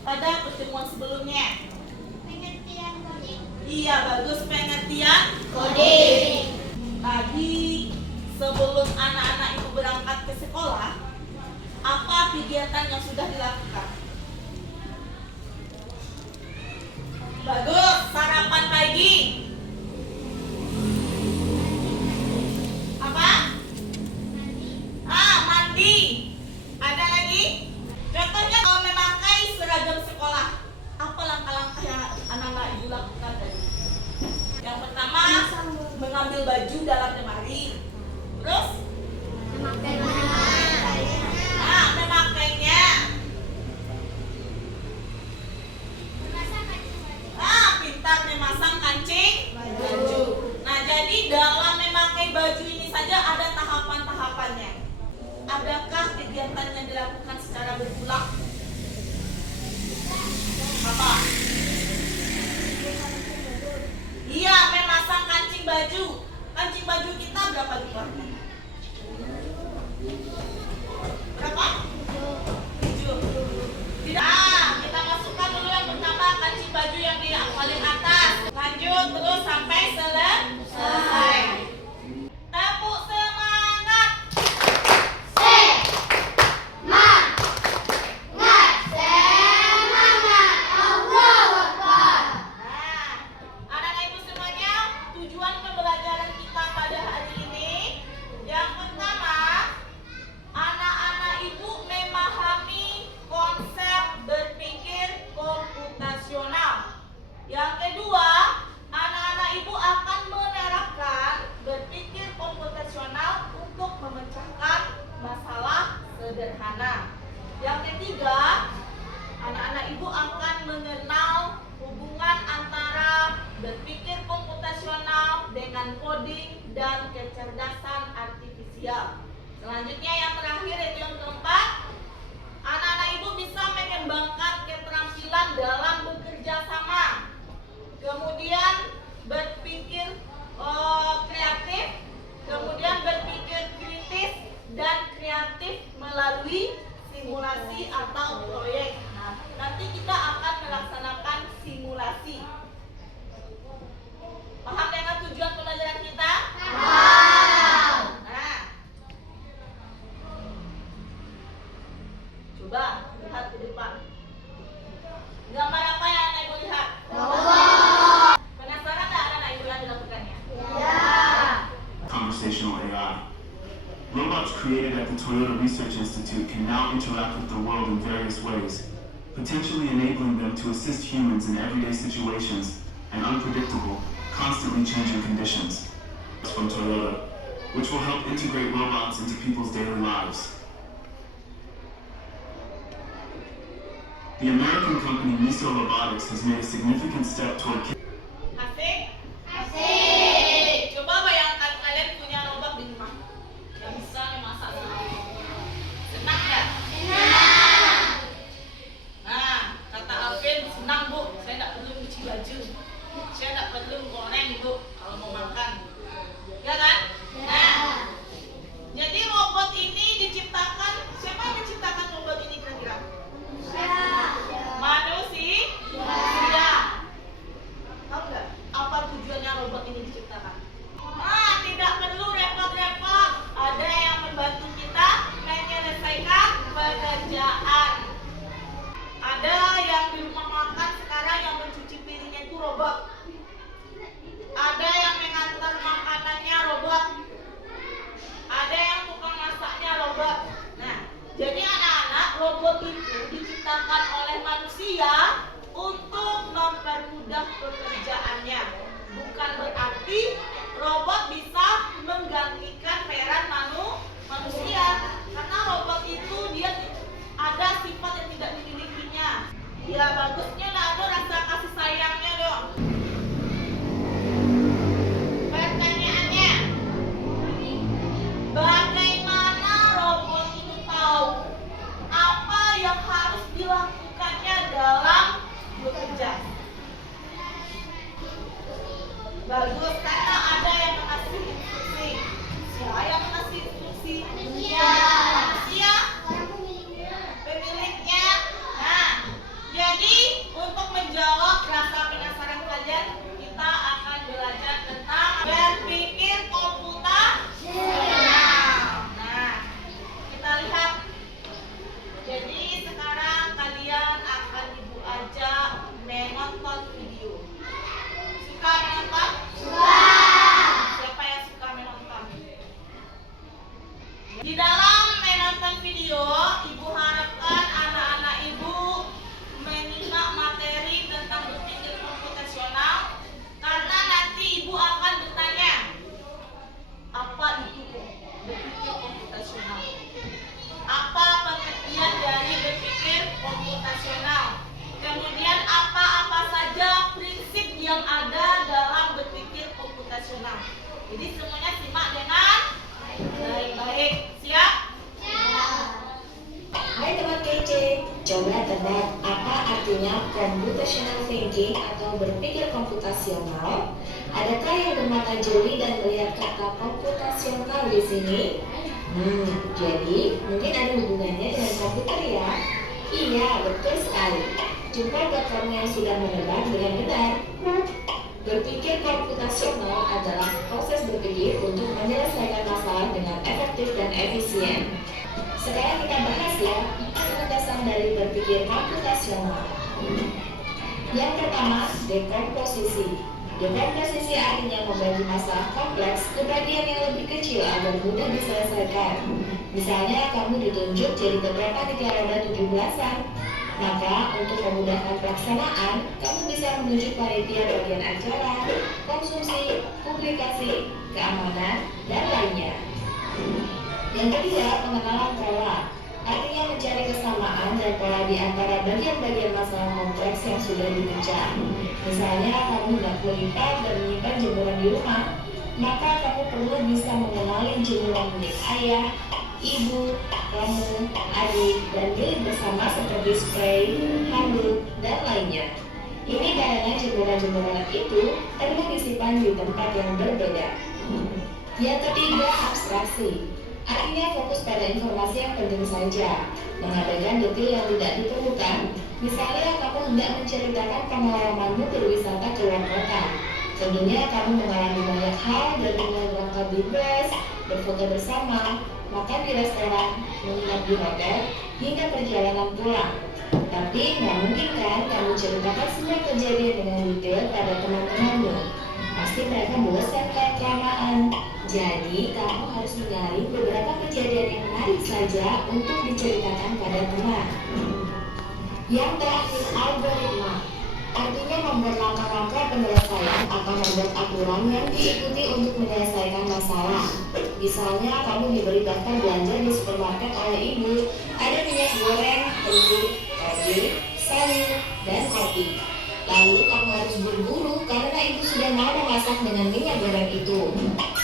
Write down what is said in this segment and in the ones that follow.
pada pertemuan sebelumnya? Pengertian coding. Iya, bagus, pengertian Coding. Tadi sebelum anak-anak ibu berangkat ke sekolah, apa kegiatan yang sudah dilakukan? Bagus, sarapan pagi. Apa? Mandi. Ada lagi? Contohnya kalau memakai seragam sekolah, apa langkah-langkah yang anak-anak ibu lakukan tadi? Yang pertama, mengambil baju dalam lemari. Terus? Memakainya. Pintar memasang kancing baju. Nah, jadi dalam memakai baju ini saja ada tahapan-tahapannya. Adakah kegiatan yang dilakukan secara berulang? Apa? Iya, memasang kancing baju. Kancing baju kita berapa jumlahnya? Berapa? 7. Tidak. Kita masukkan dulu yang pertama kancing baju yang di paling atas. Lanjut terus sampai selesai. Tepuk semangat. Anak-anak ibu semuanya, tujuan pembelajaran kita pada hari ini yang pertama, anak-anak ibu memahami konsep berpikir komputasional. Yang kedua, anak-anak ibu akan menerapkan berpikir komputasional untuk memecahkan masalah sederhana. Yang ketiga, anak-anak ibu akan mengenal hubungan antara berpikir komputasional dengan coding dan kecerdasan artifisial. Selanjutnya yang terakhir yaitu yang keempat, anak-anak ibu bisa mengembangkan keterampilan dalam bekerja sama. Kemudian berpikir kreatif, kemudian berpikir kritis dan kreatif melalui simulasi atau proyek. Nah, nanti kita akan melaksanakan simulasi. Paham dengan tujuan pembelajaran kita? Paham. Nah, coba lihat ke depan. Gambar apa yang anak ibu lihat? Penasaran nggak anak ibu yang dilakukannya? Conversational AI. Robots created at the Toyota Research Institute can now interact with the world in various ways, potentially enabling them to assist humans in everyday situations and unpredictable, constantly changing conditions. From Toyota, which will help integrate robots into people's daily lives. The American company Miso Robotics has made a significant step toward Asik. Coba bayangkan kalian punya robot di rumah yang bisa memasak sendiri. Senang nggak? Nah, kata Alvin, senang bu. Saya nggak perlu cuci baju. Saya nggak perlu goreng bu kalau mau makan. Ya kan? Nah, jadi robot ini diciptakan. Siapa yang menciptakan robot ini kira-kira? Manusia. Tahu nggak apa tujuannya robot ini diciptakan? Tidak perlu repot-repot. Ada yang membantu kita menyelesaikan pekerjaan. Ada yang di rumah makan sekarang yang mencuci piringnya itu robot. Ada yang mengantar makanannya robot. Ada yang tukang masaknya robot. Nah, jadi anak-anak, robot itu diciptakan oleh manusia untuk mempermudah pekerjaannya. Bukan berarti robot bisa menggantikan peran manusia. Karena robot itu dia ada sifat yang tidak dimilikinya. Ya bagusnya lah ada rasa kasih sayangnya dong. Pertanyaannya, bagaimana robot itu tahu apa yang harus dilakukannya dalam bekerja? Bagus, karena ada yang mengasih instruksi. Siapa yang mengasih instruksi? Manusia. Pemiliknya. Nah, jadi internet apa artinya computational thinking atau berpikir komputasional? Adakah yang bermata jeli dan melihat kata komputasional di sini? Jadi mungkin ada hubungannya dengan komputer ya? Iya, betul sekali. Jumpa buat kamu yang sudah menebak dengan benar. Berpikir komputasional adalah proses berpikir untuk menyelesaikan masalah dengan efektif dan efisien. Sekarang kita bahas ya, landasan dari berpikir komputasional. Yang pertama, dekomposisi. Dekomposisi artinya membagi masalah kompleks ke bagian yang lebih kecil agar mudah diselesaikan. Misalnya, kamu ditunjuk jadi ketua panitia roda 17-an. Maka, untuk memudahkan pelaksanaan, kamu bisa menunjuk panitia bagian acara, konsumsi, publikasi, keamanan, dan lainnya. Yang kedua, pengenalan pola. Artinya mencari kesamaan dan pola di antara bagian-bagian masalah kompleks yang sudah dipecah. Misalnya, kamu hendak melipat dan menyimpan jemuran di rumah, maka kamu perlu bisa mengenali jemuran milik ayah, ibu, kamu, adik, dan milik bersama seperti spray, handuk, dan lainnya. Ini karena jemuran-jemuran itu perlu disimpan di tempat yang berbeda. Yang ketiga, abstraksi. Artinya fokus pada informasi yang penting saja, mengabaikan detail yang tidak diperlukan. Misalnya, kamu hendak menceritakan pengalamanmu berwisata ke luar kota. Tentunya kamu mengalami banyak hal dari mulai berangkat di bus, berfoto bersama, makan di restoran, menginap di hotel, hingga perjalanan pulang. Tapi nggak mungkin kan kamu ceritakan semua kejadian dengan detail pada teman-temanmu. Pasti mereka bosan kalau kelamaan. Jadi kamu harus menyaring beberapa kejadian yang menarik saja untuk diceritakan pada teman. Yang terakhir, algoritma. Artinya membuat langkah-langkah penyelesaian atau membuat aturan yang diikuti untuk menyelesaikan masalah. Misalnya, kamu diberi daftar belanja di supermarket oleh ibu. Ada minyak goreng, telur, toge, sayur, dan kopi. Lalu kamu harus berburu karena ibu sudah mau memasak dengan minyak goreng itu.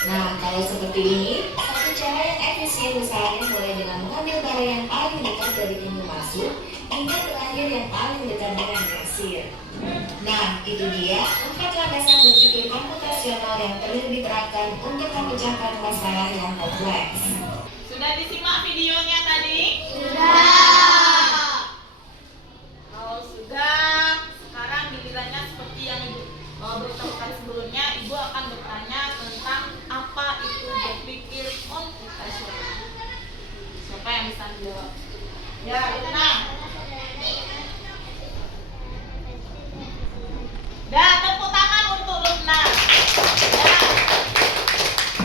Nah, kalau seperti ini, satu cara yang efisien misalnya mulai dengan mengambil barang yang paling dekat dari pintu masuk hingga terakhir yang paling dekat dengan kasir. Nah, itu dia 4 landasan berpikir komputasional yang perlu diterapkan untuk memecahkan masalah yang kompleks. Sudah disimak videonya tadi? Kalau sudah, sekarang gilirannya seperti yang Ibu beritahukan sebelumnya, Ibu akan bertanya tentang apa itu berpikir komputasional. Siapa yang bisa menjawab? Ya, tenang. Dah, tepuk tangan untuk Luna.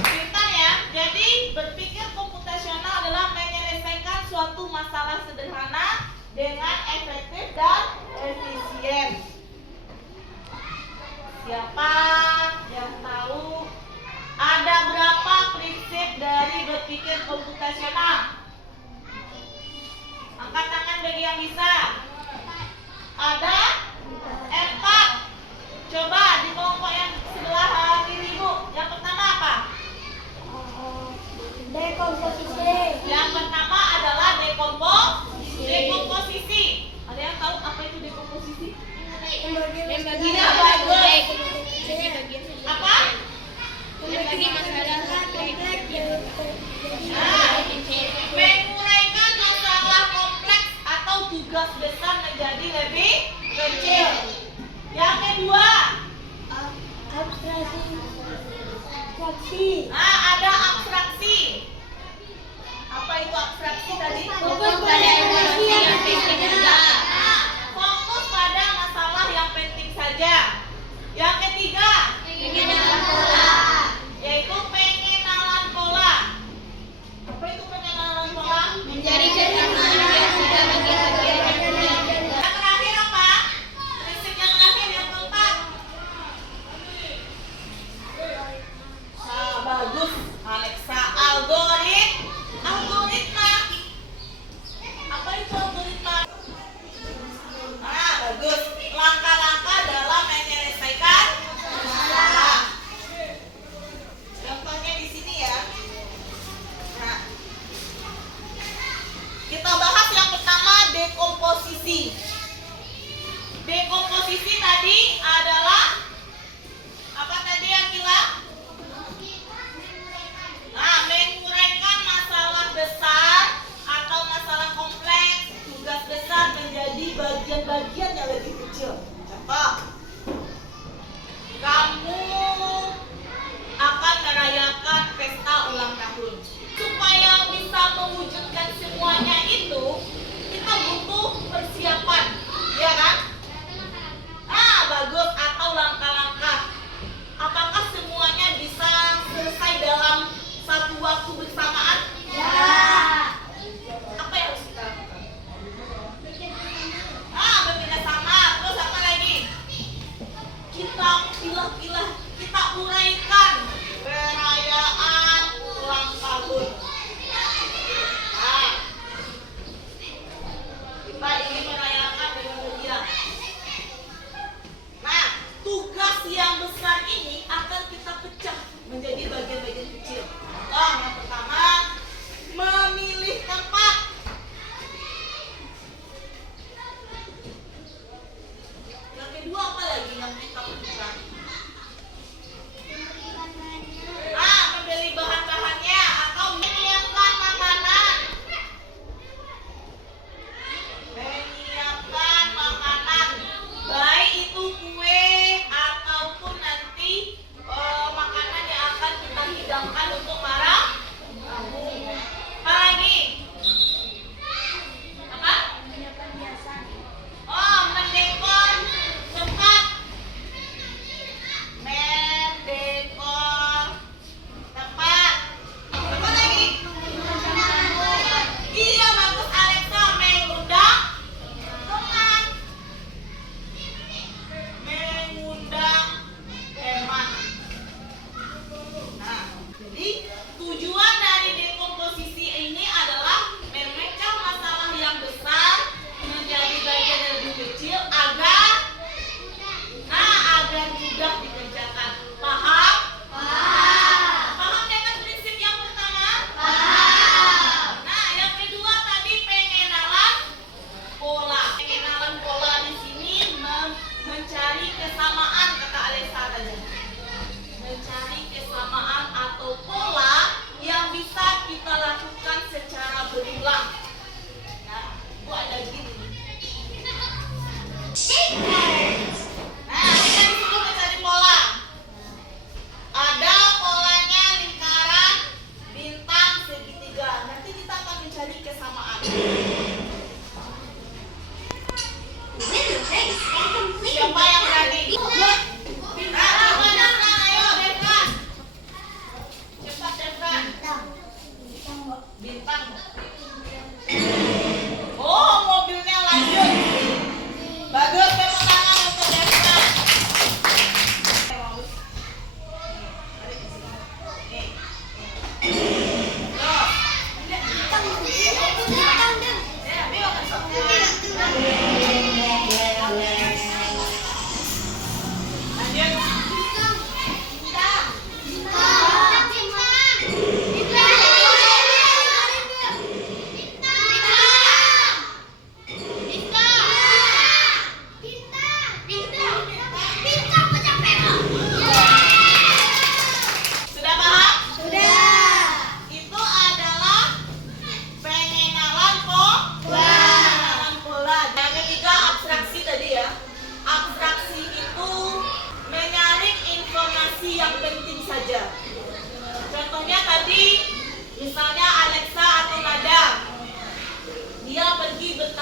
Pintar ya. Jadi, berpikir komputasional adalah menyelesaikan suatu masalah sederhana dengan efektif dan efisien. Siapa yang tahu ada berapa prinsip dari berpikir komputasional? Angkat tangan bagi yang bisa. Ada 4. Coba di kelompok yang sebelah kiri Ibu. Yang pertama apa? Dekomposisi. Yang pertama adalah dekomposisi. Ada yang tahu apa itu dekomposisi? Membagi bagus. Apa? membagi masalah kompleks Menguraikan masalah kompleks atau tugas besar menjadi lebih kecil. Yang kedua, abstraksi. ada abstraksi. Apa itu abstraksi tadi? Fokus pada informasi yang penting saja. Fokus pada masalah yang penting saja. Yang ketiga, Pengenalan pola. yaitu pengenalan pola. Apa itu pengenalan pola? Mencari kesamaan yang sudah bagian-bagian yang sudah. Yang terakhir apa? Prinsip yang terakhir yang keempat. Bagus, Alexa. Algoritma. Apa itu algoritma?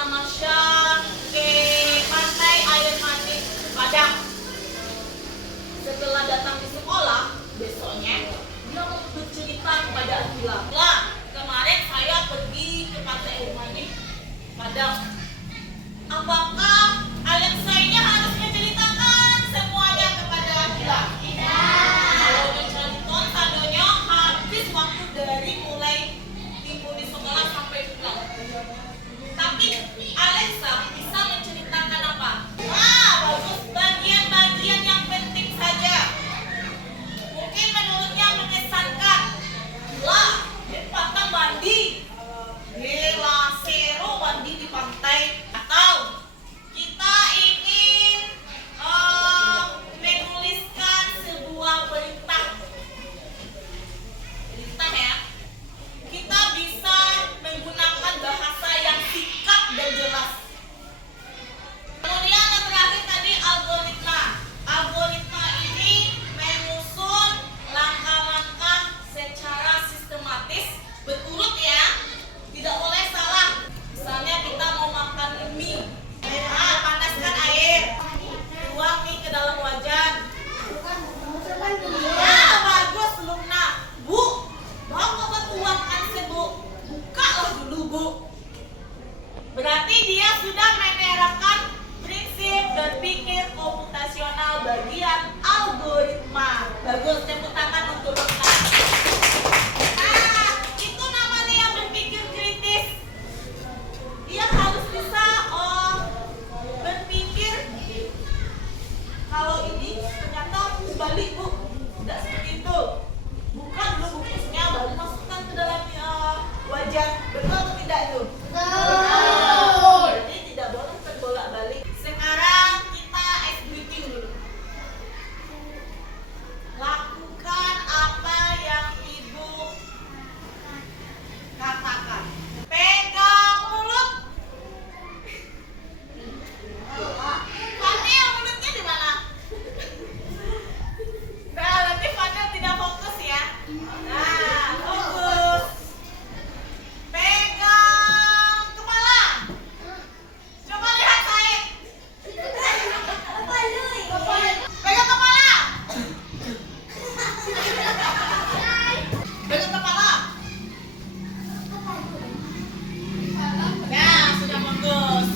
Masya ke pantai air mati Padang. Setelah datang di sekolah, besoknya dia mau bercerita kepada Akila. Lah, kemarin saya pergi ke pantai air mati Padang. Apakah Alexa ini harus menceritakan semuanya kepada Akila? Kalau menceritakan sadonya habis waktu dari mulai minggu di sekolah sampai pulang. Tapi Alexa bisa menceritakan apa? Bagus, bagian-bagian yang penting saja. Mungkin menurutnya mengesankan. Lah, di pantai mandi. Gila, seru mandi di pantai. Atau kita ingin menuliskan sebuah berita ya. Kita bisa menggunakan bahasa yang singkat dan jelas. Kemudian yang terakhir tadi algoritma. Algoritma ini menyusun langkah-langkah secara sistematis, berurut ya. Tidak boleh salah. Misalnya kita mau makan mie. Panaskan air. Tuang mie ke dalam wajan. Bagus Luna. Bu, mau tuangkan sebu. Bukalah dulu, Bu. Berarti dia sudah menerapkan prinsip berpikir komputasional bagian algoritma. Bagus, tepuk tangan untuk Luna. Itu namanya yang berpikir kritis. Dia harus bisa berpikir kalau ini ternyata balik, Bu. Tidak seperti itu. Bukan dulu bukusnya baru masukkan ke dalam wajan. Betul atau tidak itu? Betul. Jadi tidak boleh terbolak-balik. Sekarang kita ice breaking dulu. Lakukan apa yang Ibu katakan. Pegang mulut. Fadil, mulutnya di mana? Nah, nanti Fadil tidak fokus ya. Nah, fokus. Pegang kepala. Coba lihat saya. Pegang kepala. Pegang kepala. Nah, sudah fokus.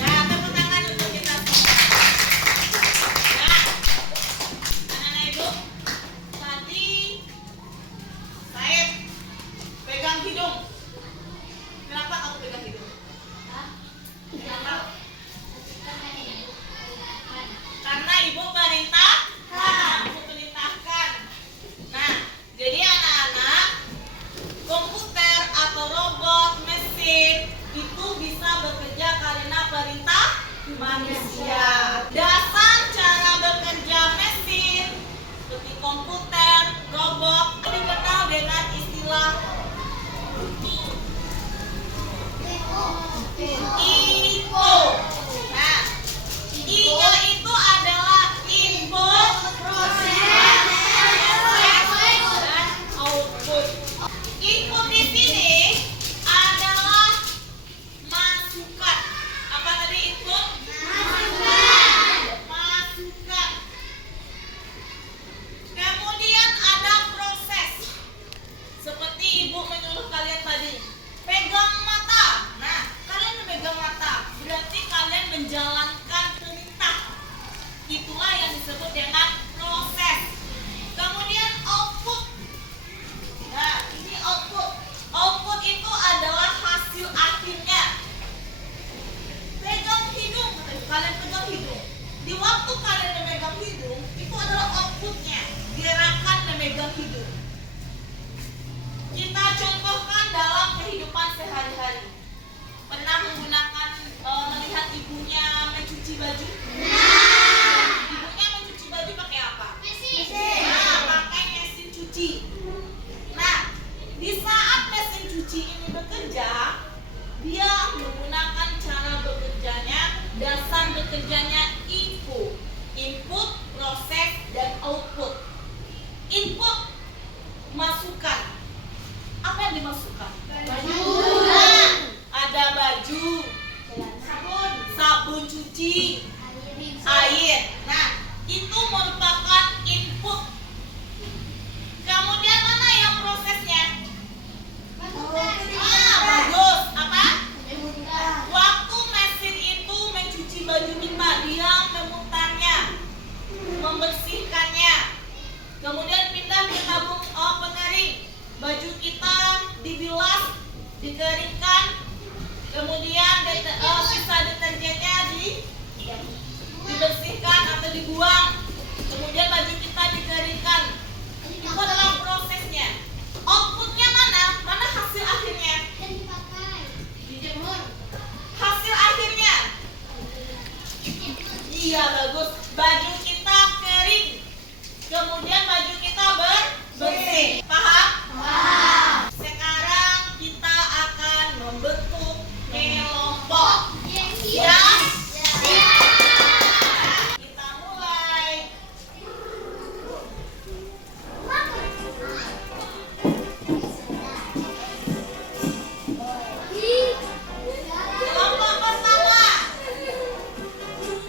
Nah, tepuk tangan untuk kita semua. Nah, anak-anak Ibu, tadi saya pegang hidung. Kenapa kamu pegang hidung? Kenapa? Karena Ibu perintahkan. Nah, jadi anak-anak, komputer atau robot, mesin itu bisa bekerja karena perintah manusia. Dasar cara bekerja mesin seperti komputer, robot dikenal dengan istilah IO. Nah, I-nya itu adalah input, proses, dan output. Input di sini adalah masukan. Apa tadi input? Masukan. air. Nah, itu merupakan input. Kemudian mana yang prosesnya? Bagus. Apa? Waktu mesin itu mencuci baju kita, dia memutarnya, membersihkannya. Kemudian pindah ke tabung pengering. Baju kita dibilas, dikeringkan. Kemudian sisa deterjennya dibersihkan atau dibuang. Kemudian baju kita dikeringkan. Itu adalah prosesnya. Outputnya mana? Mana hasil akhirnya? Hasil akhirnya? Iya, bagus. Baju kita kering. Kemudian baju kita bersih. Paham? Sekarang kita akan membentuk kelompok. Siap? Kita mulai. Kelompok pertama.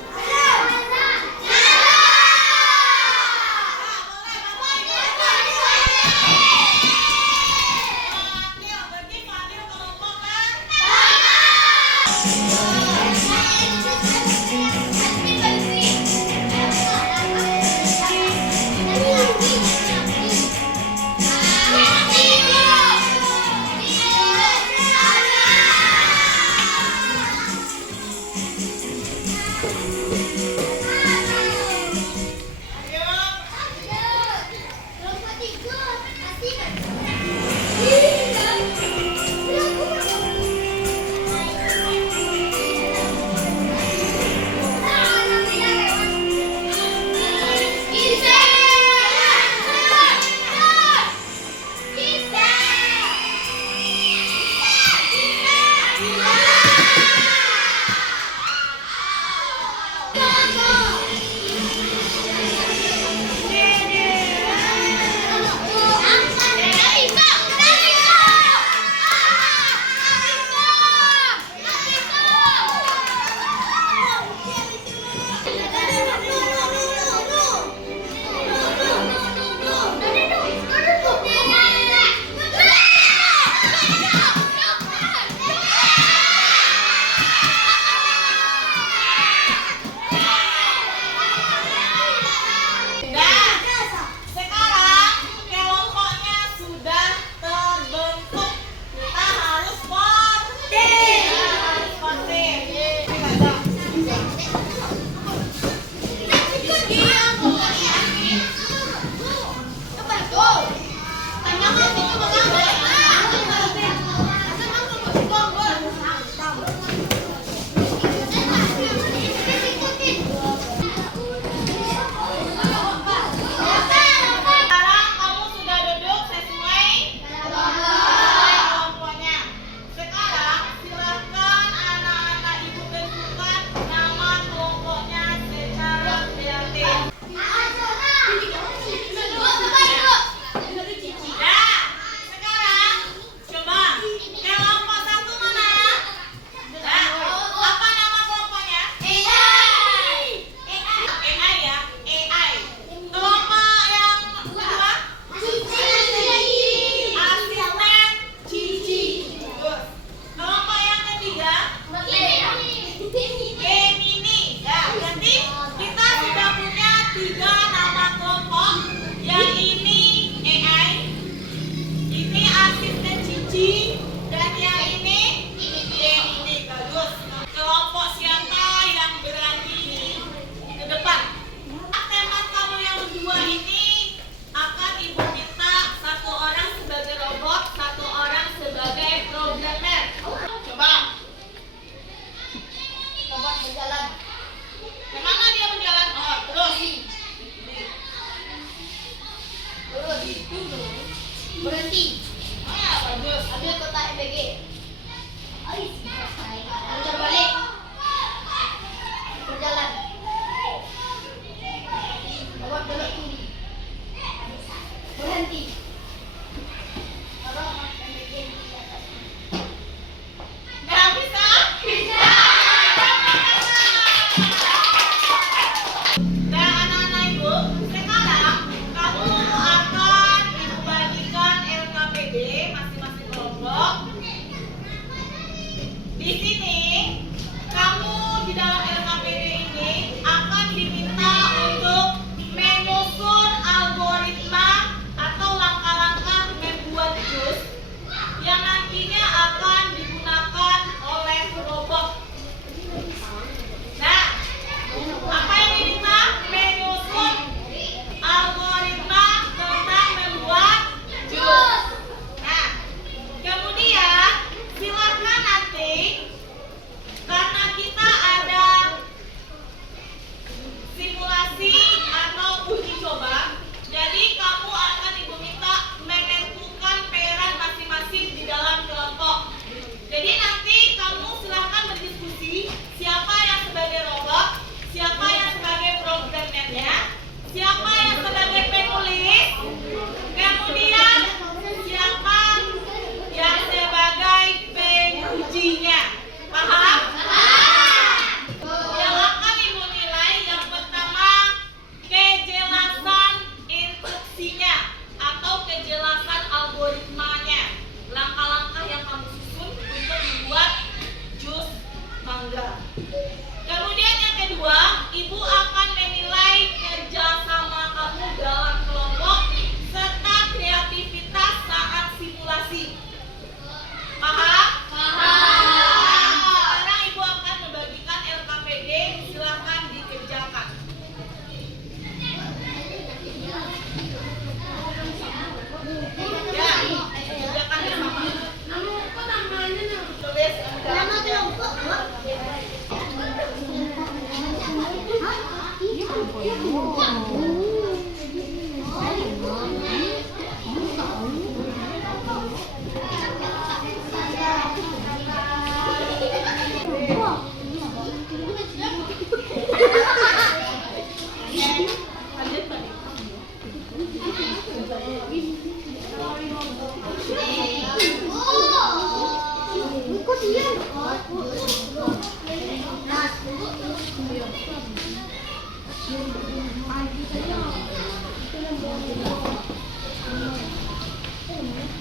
Boleh, Bapak.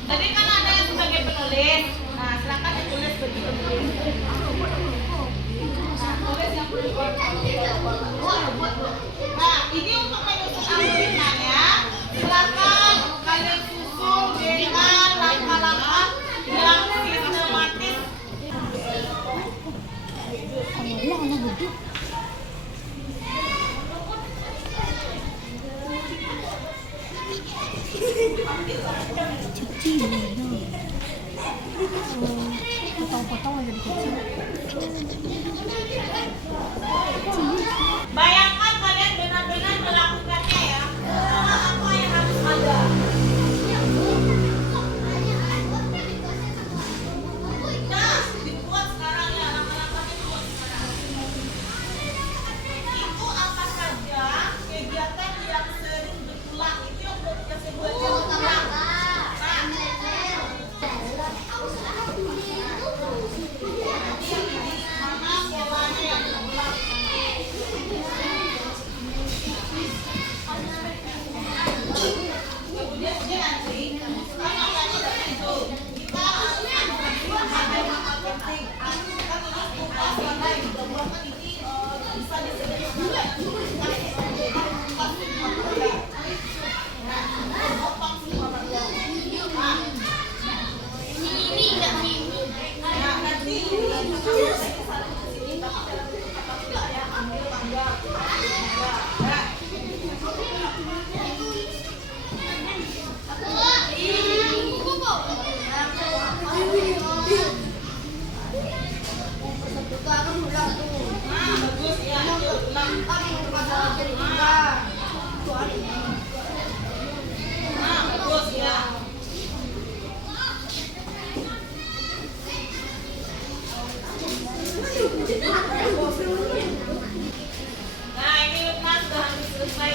Tadi kan ada yang sebagai penulis. Nah, silakan ditulis bagi penulis. Nah, tulis yang berbuat. Nah, ini untuk menyusun algoritmanya. Silakan kalian susun dengan langkah-langkah yang sistematis. Bayangkan kalian benar-benar melakukannya ya. Apa yang harus ada? Nah, dibuat sekarang ya, langkah-langkahnya dibuat sekarang. Itu apa saja kegiatan yang sering berulang, itu yang saya buat berulang. Mana polanya yang berulang? Kemudian nanti karena kayaknya dari itu kita harus ada hal penting. Kita tulis kupas karena yang dibuatkan ini bisa disebut juga. Nah, ini Lukman sudah hampir selesai.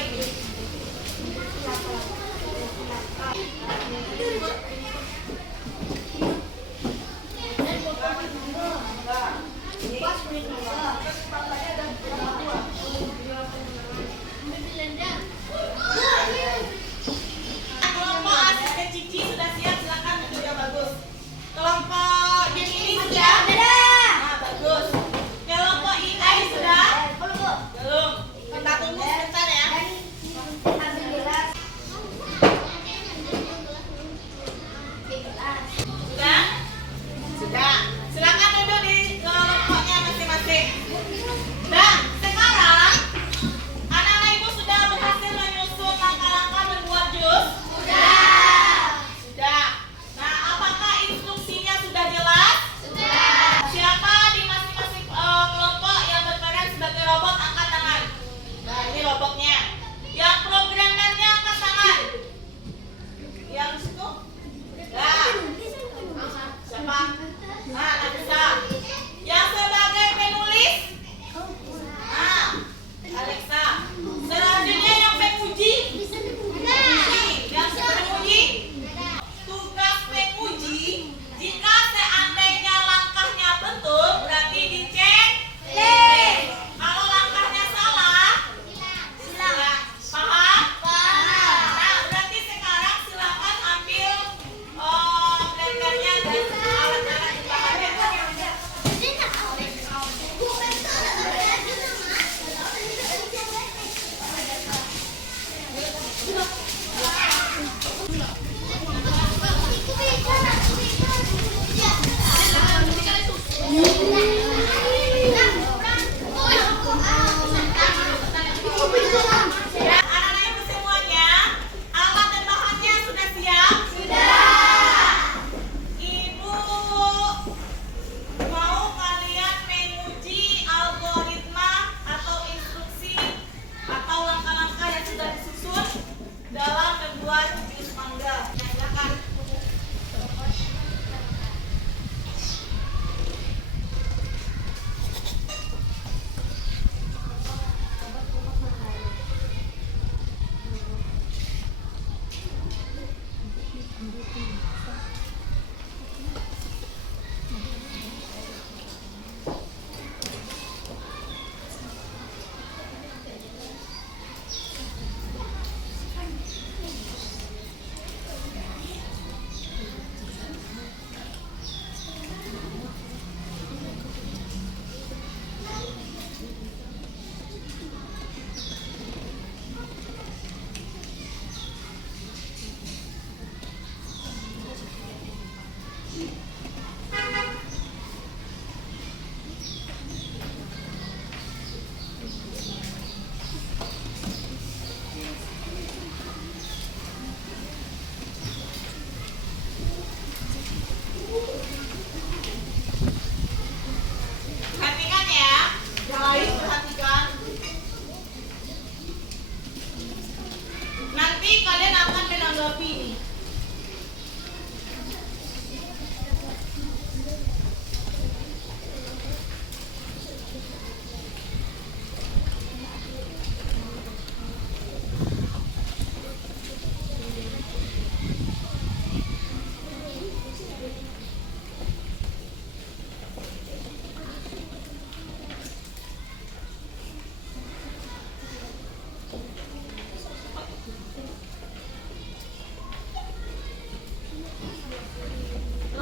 Nanti kalian akan menanggapi ini.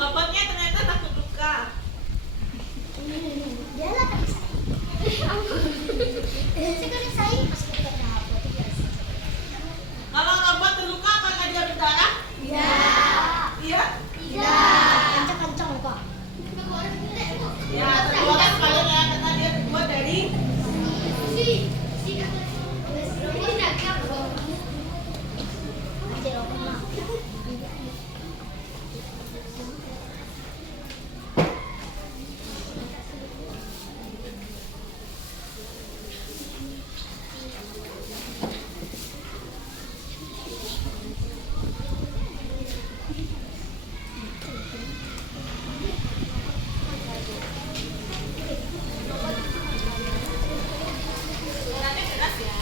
Robotnya ternyata takut luka. Kalau robot terluka apakah dia berdarah? Iya? Ya, terluka kalian ya karena dia terbuat dari nanti keras ya.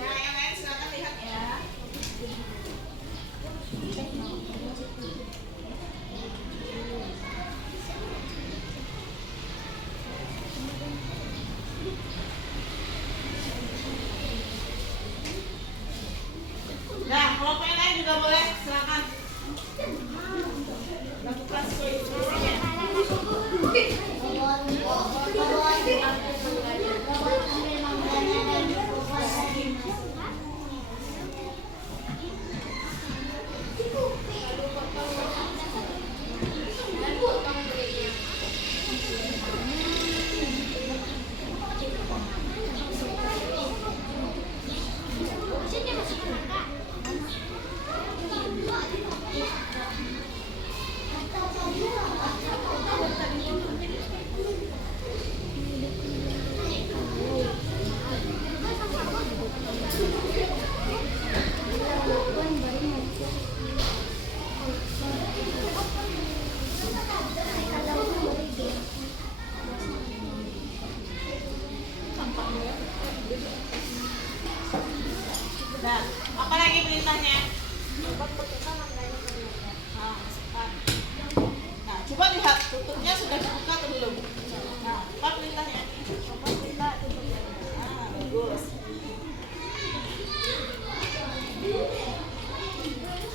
Nah, yang lain silakan lihat ya. Nah, kelompok yang lain juga boleh, silakan. Lakukan sesuai instruksinya. Nah, apa lagi perintahnya? Nah, masukkan. Nah, coba lihat tutupnya sudah dibuka atau belum? Nah, apa perintahnya? Nah, bagus.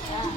Nah.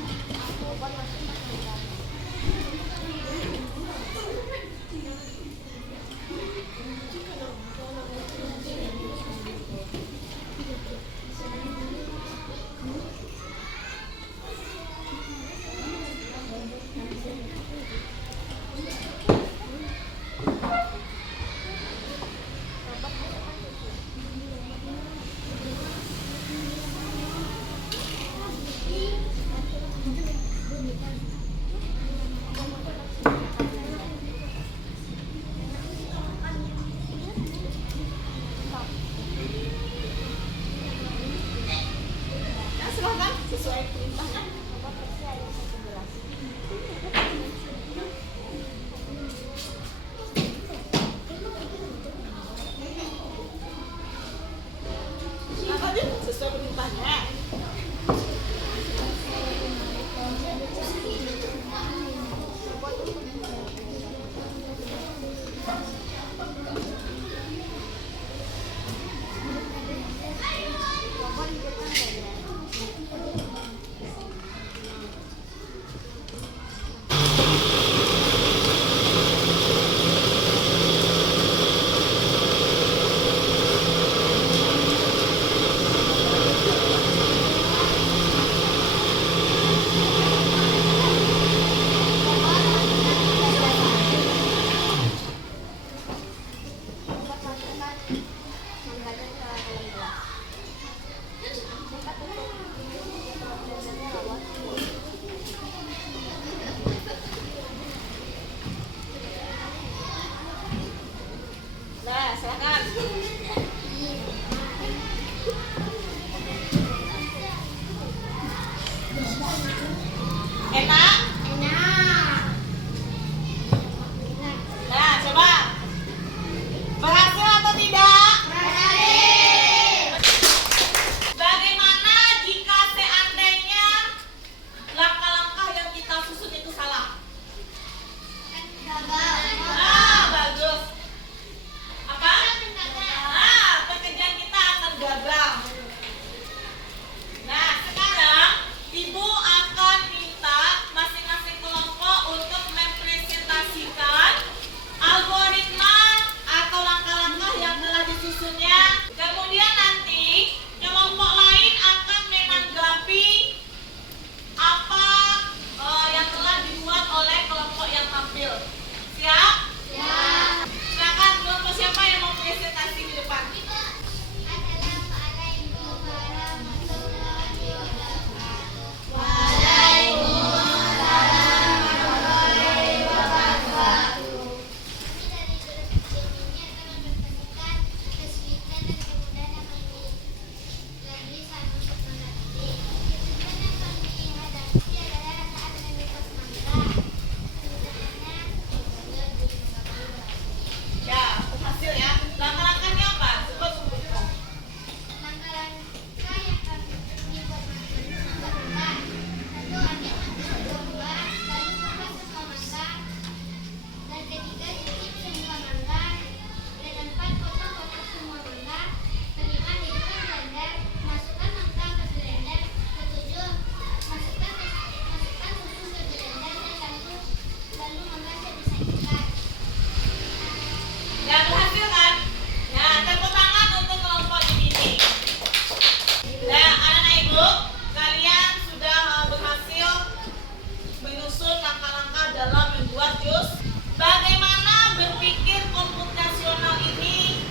membuat jus. Bagaimana berpikir komputasional ini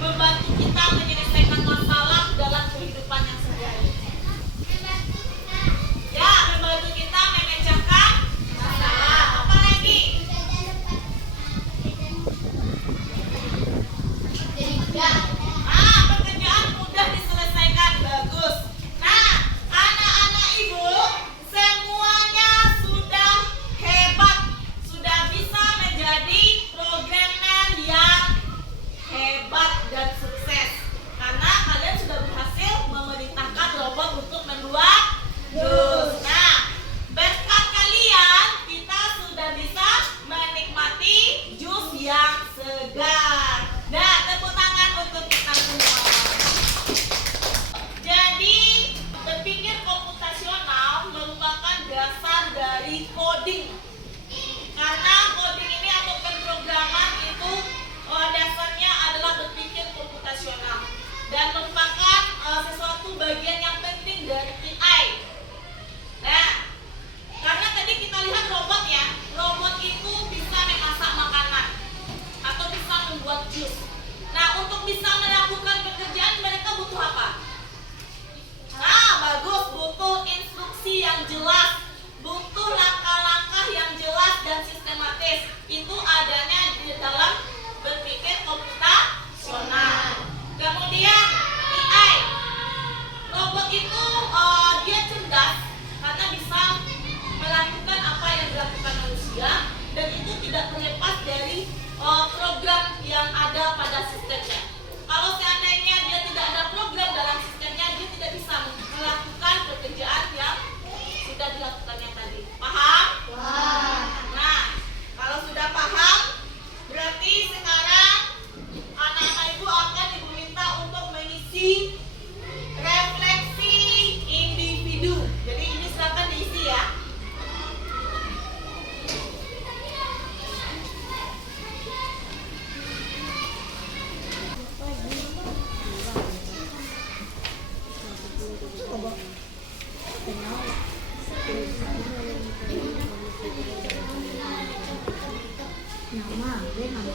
membantu kita menyelesaikan masalah dalam kehidupan yang sehari-hari? Ya, membantu kita memecahkan masalah. Apa lagi? Ya, pekerjaan mudah diselesaikan. Bagus. Nah, anak-anak ibu semuanya sudah hebat, sudah bisa menjadi programmer yang hebat dan sukses karena kalian sudah berhasil memerintahkan robot untuk membuat jus. Nah, berkat kalian kita sudah bisa menikmati jus yang segar. Nah, tepuk tangan untuk kita semua. Jadi, berpikir komputasional merupakan dasar dari coding. Karena coding ini atau pemrograman itu dasarnya adalah berpikir komputasional dan merupakan sesuatu bagian yang penting dari AI. Nah, karena tadi kita lihat robot ya, robot itu bisa memasak makanan atau bisa membuat jus. Nah, untuk bisa melakukan pekerjaan mereka butuh apa? Nah, bagus, butuh instruksi yang jelas, butuh langkah-langkah yang jelas dan sistematis. Itu adanya di dalam berpikir komputasional. Kemudian AI, robot itu dia cerdas karena bisa melakukan apa yang dilakukan manusia dan itu tidak terlepas dari program yang ada pada sistemnya. Kalau seandainya dia tidak ada program dalam sistemnya, dia tidak bisa melakukan pekerjaan yang sudah dilakukannya tadi. Paham? Nah, kalau sudah paham, berarti sekarang anak-anak ibu akan ibu minta untuk mengisi refleksi individu. Jadi ini silakan diisi ya. Nama, dia nama